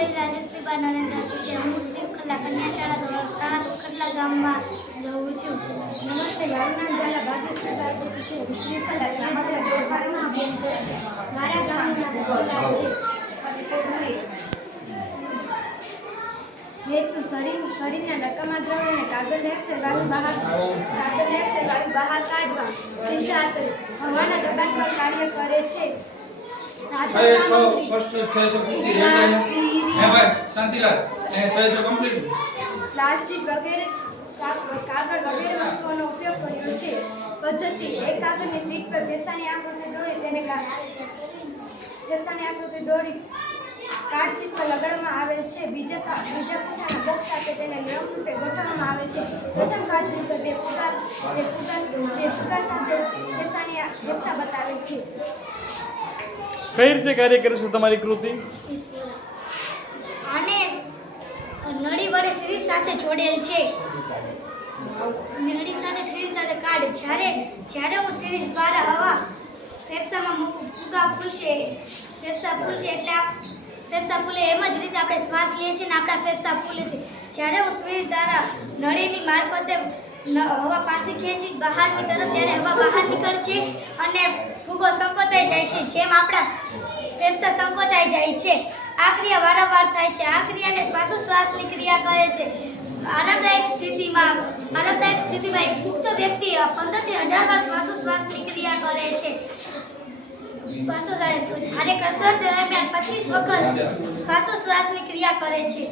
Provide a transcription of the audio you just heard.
ગોહિલ રાજેશ્રીબા નરેન્દ્ર છે. હું શ્રીખલા કન્યા શાળા ધોરણ 7 ઉખરલા ગામમાં રહું છું. નમસ્તે, મારું નામ ઝાલા ભાગ્યશ્રીબા છે. શ્રીખલા ગામમાં ચોસામાં અભ્યાસ છે. મારા ગામનું નામ ગોલા છે. હેતુ શરીરના નકામા દ્રવ્યોને કાર્બન ડાયોક્સાઇડ વાયુ બહાર કાઢવા. સિદ્ધાર્થ હવાના દબાણ પર કાર્ય કરે છે. પ્લાસ્ટિક વગેરે કાગળ વગેરે વસ્તુઓનો ઉપયોગ કર્યો છે. પદ્ધતિ: એક કાગળની શીટ પર ફેફસાની આકૃતિ દોરી કાર્ડ શીટ પર લગાડવામાં આવેલ છે. બીજા પૂઠાના બોક્સ સાથે તેને લંબરૂપે ગોઠવવામાં આવે છે. પ્રથમ કાર્ડ શીટ પર બે ફુગા સાથે ફેફસા બતાવેલ છે. કઈ રીતે કાર્ય કરે છે તમારી કૃતિ? આને નળી વડે સિરીઝ સાથે જોડેલ છે. નળી સાથે સિરીઝ સાથે કાઢે. જ્યારે હું સિરીઝ દ્વારા હવા ફેફસામાં મૂકું, ફુગા ફૂલશે. ફેફસા ફૂલશે એટલે ફેફસા ફૂલે એમ જ રીતે આપણે શ્વાસ લઈએ છીએ અને આપણા ફેફસા ફૂલે છે. જ્યારે હું સિરીઝ દ્વારા નળીની મારફતે હવા પાસે ખેંચી બહારની તરફ, ત્યારે હવા બહાર નીકળશે અને ફુગો સંકોચાઈ જાય છે. જેમ આપણા ફેફસા સંકોચાઈ જાય છે. આ ક્રિયા વારંવાર થાય છે. આ ક્રિયાને શ્વાસોશ્વાસની ક્રિયા કહે છે. આરામદાયક સ્થિતિમાં એક પુખ્ત વ્યક્તિ 15 થી 18 વાર શ્વાસોશ્વાસની ક્રિયા કરે છે. ભારે કસરત દરમિયાન 25 વખત શ્વાસોશ્વાસની ક્રિયા કરે છે.